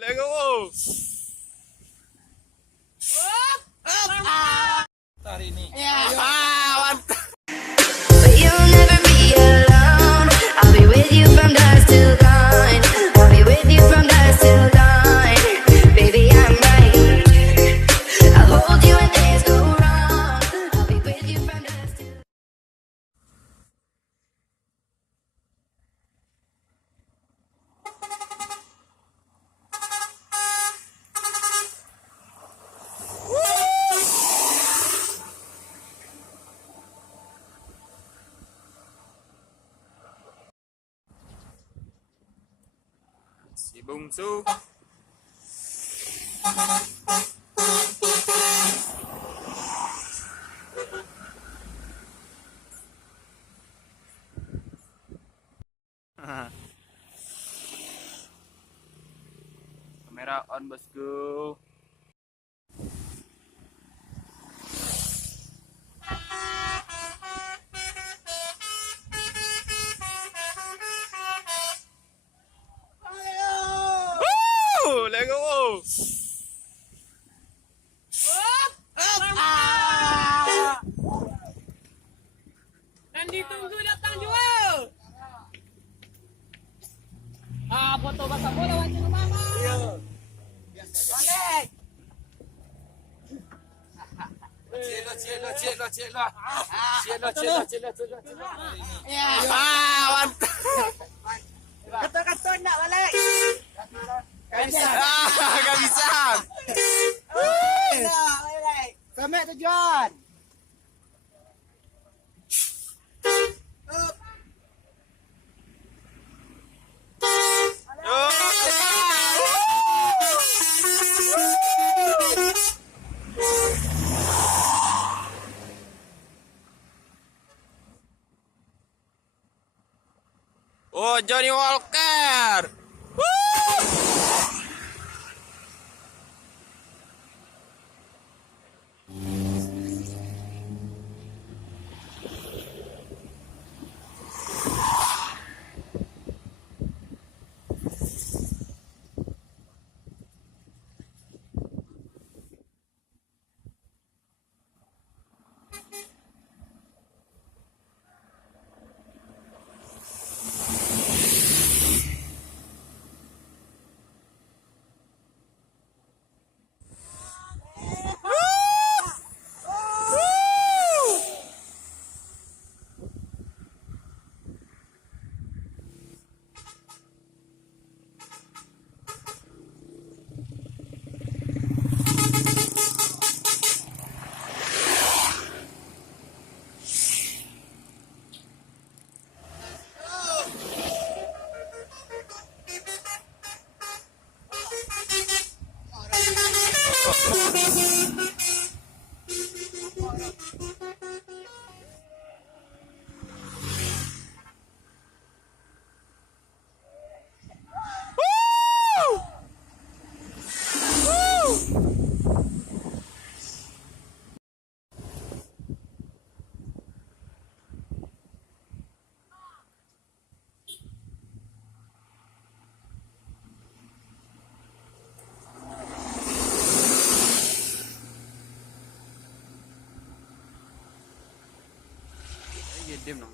Lego. Hari ini. Mantap. But you'll never be alone. I'll be with you from dusk till dawn. I'll be with you from dusk till dawn. Baby, I'm right. I'll hold you when things go wrong. I'll be with you from dusk till dawn. Si bungsu. Kamera on, bosku. Lego. Dan ditunggu datang juga. Foto basah bola wajib mama. Iya. Balik. Cilo. Ya. Mantap. Ketul nak balik. Gak bisa. Sampai tujuan. Oh, Johnny Walker. Diam dong.